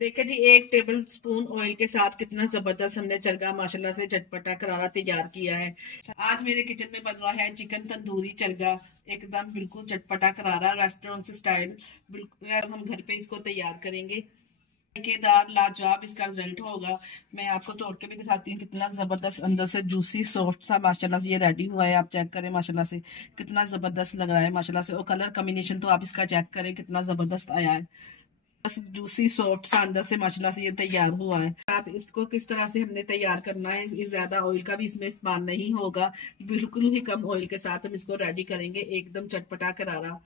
देखिए जी, 1 table spoon oil के साथ कितना जबरदस्त हमने चरगा माशाल्लाह से चटपटा करारा तैयार किया है। आज मेरे किचन में बन रहा है चिकन तंदूरी चरगा, एकदम बिल्कुल चटपटा करारा रेस्टोरेंट स्टाइल। बिल्कुल हम घर पे इसको तैयार करेंगे, दार लाजवाब इसका रिजल्ट होगा। मैं आपको तोड़ के भी दिखाती हूँ कितना जबरदस्त अंदर से जूसी सॉफ्ट सा माशाल्लाह से ये रेडी हुआ है। आप चेक करें माशाल्लाह से कितना जबरदस्त लग रहा है माशाल्लाह से, और कलर कॉम्बिनेशन तो आप इसका चेक करें कितना जबरदस्त आया है। जूसी सॉफ्ट सा अंदर से माशाल्लाह से ये तैयार हुआ है। साथ इसको किस तरह से हमने तैयार करना है, इस ज्यादा ऑयल का भी इसमें इस्तेमाल नहीं होगा, बिल्कुल ही कम ऑयल के साथ हम इसको रेडी करेंगे, एकदम चटपटा करारा।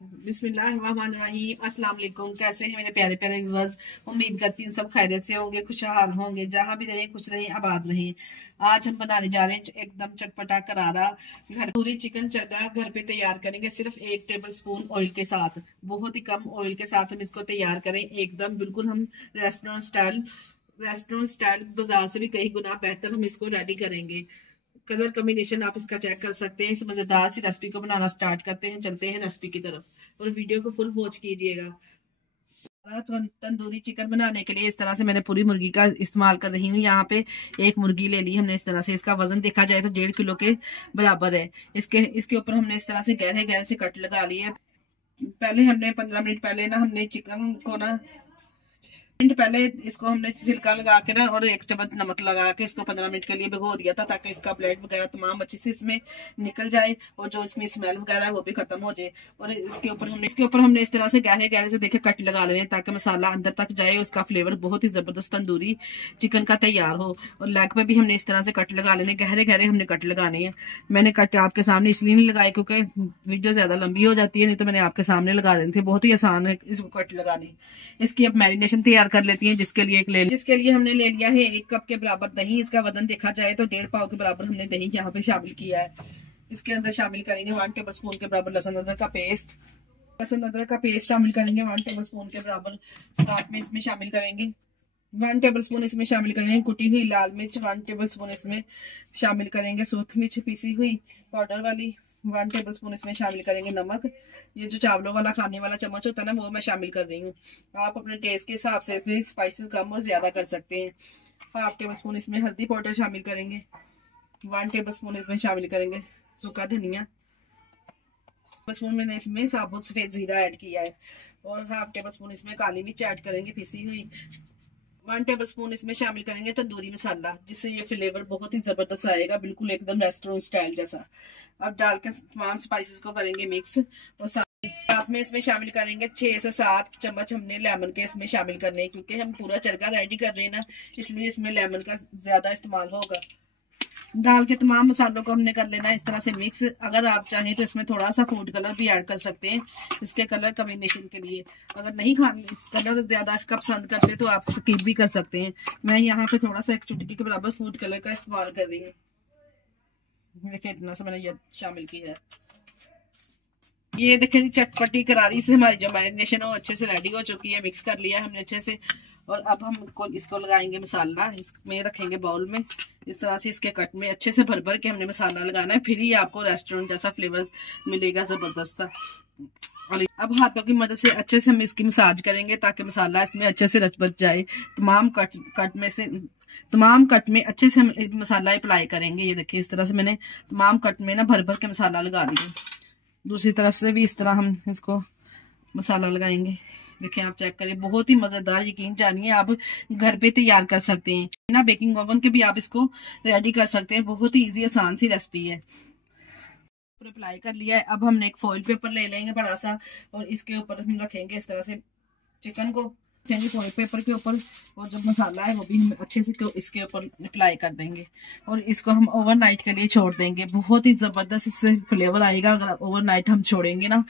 बिस्मिल्लाहिर्रहमानिर्रहीम। अस्सलाम वालेकुम। कैसे हैं मेरे प्यारे प्यारे व्यूअर्स? उम्मीद करती हूँ सब खैरियत से होंगे, खुशहाल होंगे, जहां भी रहें खुश रहें आबाद रहें। आज हम बनाने जा रहे हैं एकदम चटपटा करारा घर पूरी चिकन चरगा घर पे तैयार करेंगे, सिर्फ 1 टेबल स्पून ऑयल के साथ। बहुत ही कम ऑयल के साथ हम इसको तैयार करें, एकदम बिल्कुल हम रेस्टोरेंट स्टाइल बाजार से भी कई गुना बेहतर हम इसको रेडी करेंगे। कलर कॉम्बिनेशन आप इसका चेक कर सकते हैं। इस मजेदार सी रेसिपी को बनाना स्टार्ट करते हैं, चलते हैं रेसिपी की तरफ और वीडियो को फुल वॉच कीजिएगा। तंदूरी चिकन बनाने के लिए इस तरह से मैंने पूरी मुर्गी का इस्तेमाल कर रही हूँ। यहाँ पे एक मुर्गी ले ली हमने। इस तरह से इसका वजन देखा जाए तो 1.5 किलो के बराबर है। इसके ऊपर हमने इस तरह से गहरे गहरे से कट लगा लिए। पहले हमने 15 मिनट पहले ना हमने चिकन को ना मिनट पहले इसको हमने सिरका लगा के ना और 1 चम्मच नमक लगा के इसको 15 मिनट के लिए भिगो दिया था, ताकि इसका ब्लड वगैरह तमाम अच्छे से इसमें निकल जाए और जो इसमें स्मेल वगैरह है वो भी खत्म हो जाए। और इसके ऊपर हमने इस तरह से गहरे गहरे से देखे कट लगा लेने, ताकि मसाला अंदर तक जाए, उसका फ्लेवर बहुत ही जबरदस्त तंदूरी चिकन का तैयार हो। और लेग पे भी हमने इस तरह से कट लगा लेने, गहरे गहरे हमने कट लगाने हैं। मैंने कट आपके सामने इसलिए नहीं लगाए क्योंकि वीडियो ज्यादा लंबी हो जाती है, नहीं तो मैंने आपके सामने लगा देनी थी। बहुत ही आसान है इसको कट लगाने। इसकी अब मैरिनेशन तैयार कर लेती हैं, जिसके लिए हमने ले लिया है 1 कप के बराबर दही। इसका वजन देखा जाए तो 1.5 पाव के बराबर हमने दही यहाँ पे शामिल किया है। इसके अंदर शामिल करेंगे 1 टेबल स्पून के बराबर लहसुन अदरक का पेस्ट शामिल करेंगे 1 टेबल स्पून के बराबर। साथ में इसमें शामिल करेंगे 1 टेबल स्पून इसमें शामिल करेंगे कुटी हुई लाल मिर्च। 1 टेबल स्पून इसमें शामिल करेंगे सूखी मिर्च पीसी हुई पाउडर वाली। 1 टेबल स्पून इसमें शामिल करेंगे नमक। ये जो चावलों वाला खाने वाला चम्मच होता है ना, वो मैं शामिल कर रही हूँ। आप अपने टेस्ट के हिसाब से फिर स्पाइसेस कम और ज्यादा कर सकते हैं। 1/2 टेबल स्पून इसमें हल्दी पाउडर शामिल करेंगे। 1 टेबल स्पून इसमें शामिल करेंगे सूखा धनिया। स्पून मैंने इसमें साबुत सफेद जीरा ऐड किया है। और 1/2 टेबल स्पून इसमें काली मिर्च ऐड करेंगे पिसी हुई। 1 टेबल स्पून इसमें शामिल करेंगे तंदूरी मसाला, जिससे ये फ्लेवर बहुत ही जबरदस्त आएगा, बिल्कुल एकदम रेस्टोरेंट स्टाइल जैसा। अब डाल के तमाम स्पाइसेस को करेंगे मिक्स। और साथ में इसमें शामिल करेंगे 6 से 7 चम्मच हमने लेमन के इसमें शामिल करने हैं, क्योंकि हम पूरा चरगा रेडी कर रहे हैं ना, इसलिए इसमें लेमन का ज्यादा इस्तेमाल होगा। डाल के तमाम मसालों को हमने कर लेना है इस तरह से मिक्स। अगर आप चाहें तो इसमें थोड़ा सा फूड कलर भी ऐड कर सकते हैं, इसके कलर कॉम्बिनेशन के लिए। अगर नहीं खाने कलर ज्यादा इसका पसंद करते तो आप स्किप भी कर सकते हैं। मैं यहाँ पे थोड़ा सा 1 चुटकी के बराबर फूड कलर का इस्तेमाल कर रही हूँ। देखिए इतना सा मैंने ये शामिल किया है। ये देखिए चटपटी करारी से हमारी जो मैरिनेशन है वो अच्छे से रेडी हो चुकी है। मिक्स कर लिया है हमने अच्छे से। और अब हम इसको लगाएंगे मसाला, इसमें रखेंगे बाउल में। इस तरह से इसके कट में अच्छे से भर भर के हमने मसाला लगाना है, फिर ही आपको रेस्टोरेंट जैसा फ्लेवर मिलेगा जबरदस्त। और अब हाथों की मदद से अच्छे से हम इसकी मसाज करेंगे, ताकि मसाला इसमें अच्छे से रच बच जाए। तमाम कट में अच्छे से हम मसाला अप्लाई करेंगे। ये देखिए इस तरह से मैंने तमाम कट में ना भर भर के मसाला लगा दिया। दूसरी तरफ से भी इस तरह हम इसको मसाला लगाएंगे। देखिए आप चेक करें, बहुत ही मजेदार, यकीन जानिए आप घर पे तैयार कर सकते हैं। बिना बेकिंग ओवन के भी आप इसको रेडी कर सकते हैं। बहुत ही इजी आसान सी रेसिपी है। अप्लाई कर लिया है। अब हमने एक फॉइल पेपर ले लेंगे बड़ा सा, और इसके ऊपर हम रखेंगे इस तरह से चिकन को फॉइल पेपर के ऊपर। और जो मसाला है वो भी हम अच्छे से इसके ऊपर अप्लाई कर देंगे, और इसको हम ओवरनाइट के लिए छोड़ देंगे। बहुत ही जबरदस्त इससे फ्लेवर आएगा अगर ओवरनाइट हम छोड़ेंगे ना।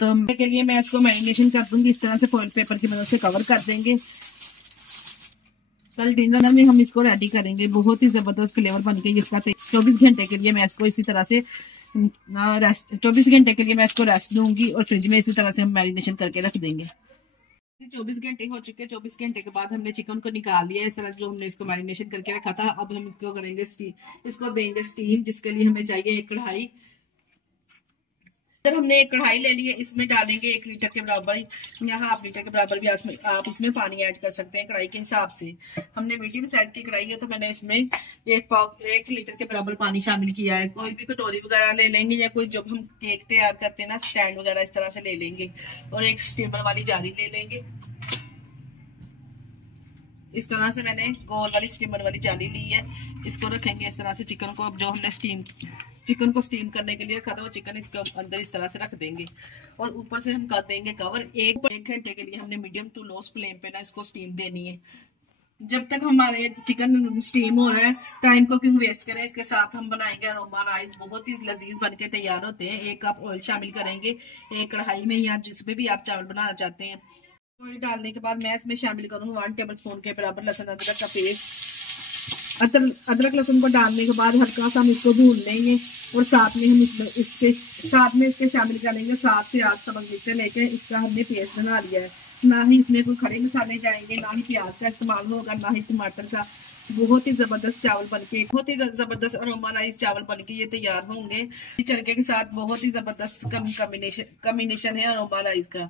तो के लिए मैं इसको मैरिनेशन कर दूंगी। इस तरह से फॉइल पेपर की मदद से कवर कर देंगे। कल डिनर में हम इसको रेडी करेंगे। बहुत ही जबरदस्त फ्लेवर बन के इसका 24 घंटे के लिए मैं इसको इसी तरह से 24 घंटे के लिए मैं इसको रेस्ट दूंगी, और फ्रिज में इसी तरह से हम मैरिनेशन करके रख देंगे। 24 घंटे हो चुके। 24 घंटे के बाद हमने चिकन को निकाल लिया इस तरह जो हमने इसको मैरिनेशन करके रखा था। अब हम इसको करेंगे इसको देंगे स्टीम, जिसके लिए हमें चाहिए एक कढ़ाई। इधर हमने एक कढ़ाई ले ली है, इसमें डालेंगे 1 लीटर के बराबर, यहाँ हाफ लीटर के बराबर भी आप इसमें पानी ऐड कर सकते हैं कढ़ाई के हिसाब से। हमने मीडियम साइज की कढ़ाई है तो मैंने इसमें 1 लीटर के बराबर पानी शामिल किया है। कोई भी कटोरी वगैरह ले लेंगे या कोई जब हम केक तैयार करते हैं ना स्टैंड वगैरह, इस तरह से ले लेंगे और एक स्टीमर वाली जाली ले लेंगे। इस तरह से मैंने गोल वाली स्टीमर वाली जाली ली है, इसको रखेंगे इस तरह से। चिकन को जो हमने चिकन को स्टीम करने के लिए रखा था वो चिकन इसके अंदर इस तरह से रख देंगे और ऊपर से हम कर देंगे कवर। एक घंटे के लिए हमने मीडियम टू लो फ्लेम पे ना इसको स्टीम देनी है। जब तक हमारे चिकन स्टीम हो रहा है, टाइम को क्यों वेस्ट करें। इसके साथ हम बनाएंगे अरोमा राइस, बहुत ही लजीज बनके तैयार होते हैं। 1 कप ऑयल शामिल करेंगे एक कढ़ाई में या जिसमें भी आप चावल बनाना चाहते हैं। ऑयल डालने के बाद मैं इसमें शामिल करूंगा 1 टेबलस्पून के बराबर लहसुन अदरक का पेस्ट। अदरक लहसुन को डालने के बाद हल्का सा हम इसको भून लेंगे और साथ में हम इसके शामिल करेंगे 7 से 8 सब्ज मिर्चें लेके इसका हमने पेस्ट बना लिया है। ना ही इसमें कोई खड़े मसाले जाएंगे, ना ही प्याज का इस्तेमाल होगा, ना ही टमाटर का। बहुत ही जबरदस्त चावल बनके, बहुत ही जबरदस्त अरोमा राइस चावल बनके ये तैयार होंगे। चरके के साथ बहुत ही जबरदस्त कॉम्बिनेशन है अरोमा राइस का।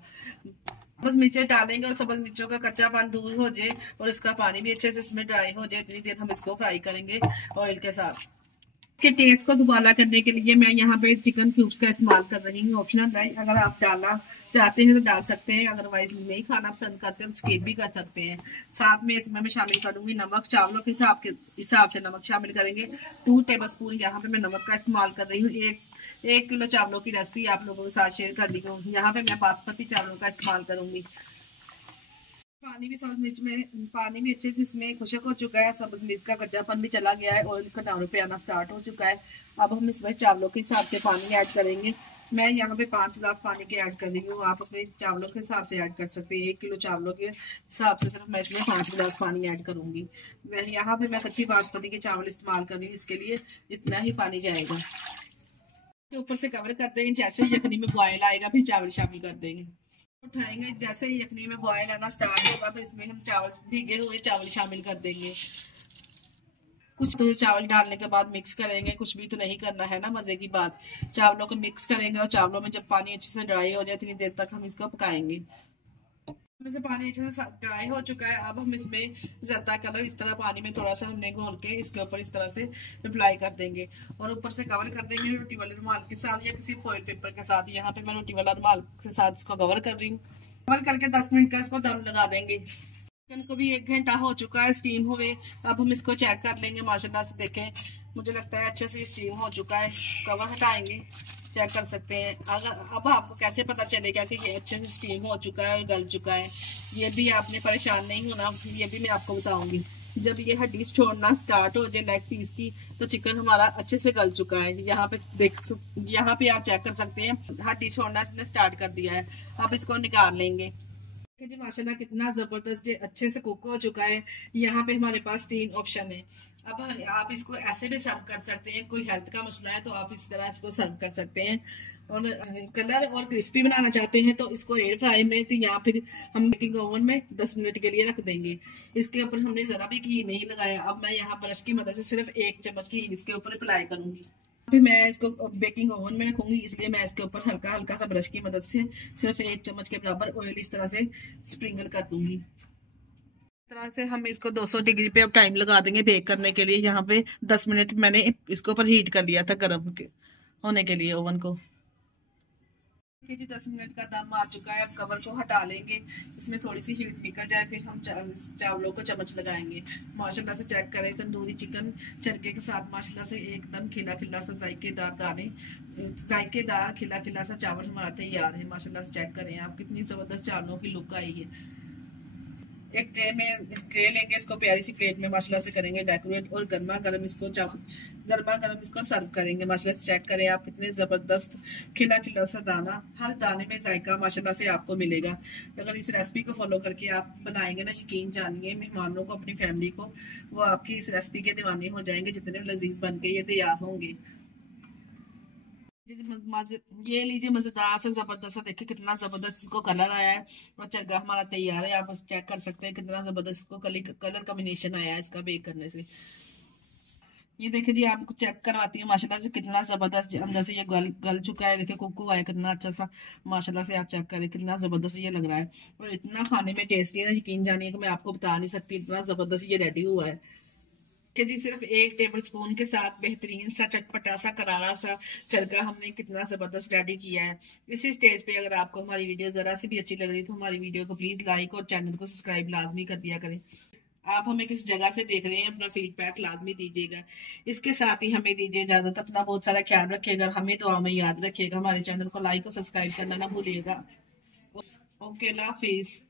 सब्ज मिर्चें डालेंगे और सब्ज मिर्चों का कच्चापन दूर हो जाए और इसका पानी भी अच्छे से इसमें ड्राई हो जाए, इतनी देर हम इसको फ्राई करेंगे ऑयल के साथ। के टेस्ट को दोबारा करने के लिए मैं यहाँ पे चिकन क्यूब्स का इस्तेमाल कर रही हूँ, ऑप्शनल है। अगर आप डालना चाहते हैं तो डाल सकते हैं, अदरवाइज नहीं खाना पसंद करते हैं तो स्किप भी कर सकते हैं। साथ में इसमें मैं शामिल करूंगी नमक, चावलों के हिसाब से नमक शामिल करेंगे। 2 टेबलस्पून यहाँ पे मैं नमक का इस्तेमाल कर रही हूँ। 1 किलो चावलों की रेसिपी आप लोगों के साथ शेयर कर दी हूँ। यहाँ पे मैं बासमती चावलों का इस्तेमाल करूंगी। पानी भी अच्छे से इसमें खुशक हो चुका है, सब्ज मिर्च का कच्चापन भी चला गया है, ऑयल किनारों पे आना स्टार्ट हो चुका है। अब हम इसमें चावलों के हिसाब से पानी ऐड करेंगे। मैं यहाँ पे 5 गिलास पानी के ऐड कर रही हूँ, आप अपने चावलों के हिसाब से ऐड कर सकते हैं। 1 किलो चावलों के हिसाब से सिर्फ मैं इसमें 5 गिलास पानी ऐड करूंगी। यहाँ पे मैं कच्ची बासमती के चावल इस्तेमाल कर रही हूँ, इसके लिए इतना ही पानी जाएगा। ऊपर से कवर कर देंगे, जैसे ही यखनी में बॉयल आएगा फिर चावल शामिल कर देंगे। उठाएंगे, जैसे ही यखनी में बॉयल आना स्टार्ट होगा तो इसमें हम भीगे हुए चावल शामिल कर देंगे। कुछ तो चावल डालने के बाद मिक्स करेंगे, कुछ भी तो नहीं करना है ना, मजे की बात। चावलों को मिक्स करेंगे और चावलों में जब पानी अच्छे से ड्राई हो जाए इतनी देर तक हम इसको पकाएंगे। से पानी अच्छे से ड्राई हो चुका है। अब हम इसमें ज़्यादा कलर इस तरह पानी में थोड़ा सा हमने घोल के इसके ऊपर इस तरह से अप्लाई कर देंगे और ऊपर से कवर कर देंगे रोटी वाले रुमाल के साथ या किसी फॉइल पेपर के साथ। यहाँ पे मैं रोटी वाला रुमाल के साथ इसको कवर कर रही हूँ। कवर करके 10 मिनट का इसको दम लगा देंगे। चिकन को भी 1 घंटा हो चुका है स्टीम हुए। अब हम इसको चेक कर लेंगे, माशाल्लाह से देखें, मुझे लगता है अच्छे से स्टीम हो चुका है। कवर हटाएंगे, चेक कर सकते हैं। अगर अब आपको कैसे पता चलेगा कि ये अच्छे से स्टीम हो चुका है और गल चुका है, ये भी आपने परेशान नहीं होना, ये भी मैं आपको बताऊंगी। जब ये हड्डी छोड़ना स्टार्ट हो जाए लेग पीस की तो चिकन हमारा अच्छे से गल चुका है। यहाँ पे आप चेक कर सकते हैं, हड्डी छोड़ना इसने स्टार्ट कर दिया है। अब इसको निकाल लेंगे। जी माशाल्लाह कितना जबरदस्त अच्छे से कुक हो चुका है। यहाँ पे हमारे पास 3 ऑप्शन है। अब आप इसको ऐसे भी सर्व कर सकते हैं, कोई हेल्थ का मसला है तो आप इस तरह इसको सर्व कर सकते हैं। और कलर और क्रिस्पी बनाना चाहते हैं तो इसको एयर फ्राई में तो या फिर हम बेकिंग ओवन में 10 मिनट के लिए रख देंगे। इसके ऊपर हमने जरा भी घी नहीं लगाया। अब मैं यहाँ ब्रश की मदद से सिर्फ 1 चम्मच घी इसके ऊपर अप्लाई करूंगी। फिर मैं इसको बेकिंग ओवन में रखूंगी, इसलिए मैं इसके ऊपर हल्का हल्का सा ब्रश की मदद से सिर्फ 1 चम्मच के बराबर ऑयल इस तरह से स्प्रिंकल कर दूंगी। इस तरह से हम इसको 200 डिग्री पे अब टाइम लगा देंगे बेक करने के लिए। यहाँ पे 10 मिनट मैंने इसके ऊपर हीट कर लिया था गर्म होने के लिए ओवन को। जी 10 मिनट का दम आ चुका है। अब कवर को हटा लेंगे, इसमें थोड़ी सी हीट निकल जाए, फिर हम चावलों को चम्मच लगाएंगे। माशाल्लाह से चेक करें, तंदूरी चिकन चरके के साथ माशाल्लाह से एकदम खिला खिला सा जायकेदार खिला खिला सा चावल हमारा तैयार है। माशाल्लाह से चेक करें आप, कितनी जबरदस्त चावलों की लुक आई है। एक ट्रे लेंगे, इसको प्यारी सी प्लेट में माशाल्लाह से करेंगे डेकोरेट और गर्मा गर्म इसको सर्व करेंगे। माशाल्लाह से चेक करें आप, कितने जबरदस्त खिला खिला सा दाना, हर दाने में जायका माशाल्लाह से आपको मिलेगा। अगर इस रेसिपी को फॉलो करके आप बनाएंगे ना, यकीन जानिए मेहमानों को, अपनी फैमिली को, वो आपकी इस रेसिपी के दीवाने हो जाएंगे, जितने लजीज बन के ये तैयार होंगे। ये लीजिए मजेदार सा जबरदस्त सा, देखिए कितना जबरदस्त इसको कलर आया है और चरगा हमारा तैयार है। आप बस चेक कर सकते हैं कितना जबरदस्त इसको कलर कॉम्बिनेशन आया है इसका बेक करने से। ये देखिए जी, आपको चेक करवाती हूँ माशाल्लाह से कितना जबरदस्त अंदर से ये गल गल चुका है। देखिए कुकू है कितना अच्छा सा, माशाल्लाह से आप चेक करें कितना जबरदस्त ये लग रहा है और इतना खाने में टेस्टी है ना, यकीन जानिए कि मैं आपको बता नहीं सकती, इतना जबरदस्त ये रेडी हुआ है कि जी सिर्फ 1 टेबल स्पून के साथ बेहतरीन सा चटपटा सा करारा सा चरका हमने कितना जबरदस्त रेडी किया है। इसी स्टेज पे अगर आपको हमारी वीडियो जरा सी भी अच्छी लग रही तो हमारी वीडियो को प्लीज लाइक और चैनल को सब्सक्राइब लाजमी कर दिया करें। आप हमें किस जगह से देख रहे हैं अपना फीडबैक लाजमी दीजिएगा। इसके साथ ही हमें दीजिए इजाजत, अपना बहुत सारा ख्याल रखिएगा, हमें दुआ में याद रखिएगा, हमारे चैनल को लाइक और सब्सक्राइब करना ना भूलिएगा। ओके, अल्लाह हाफिज।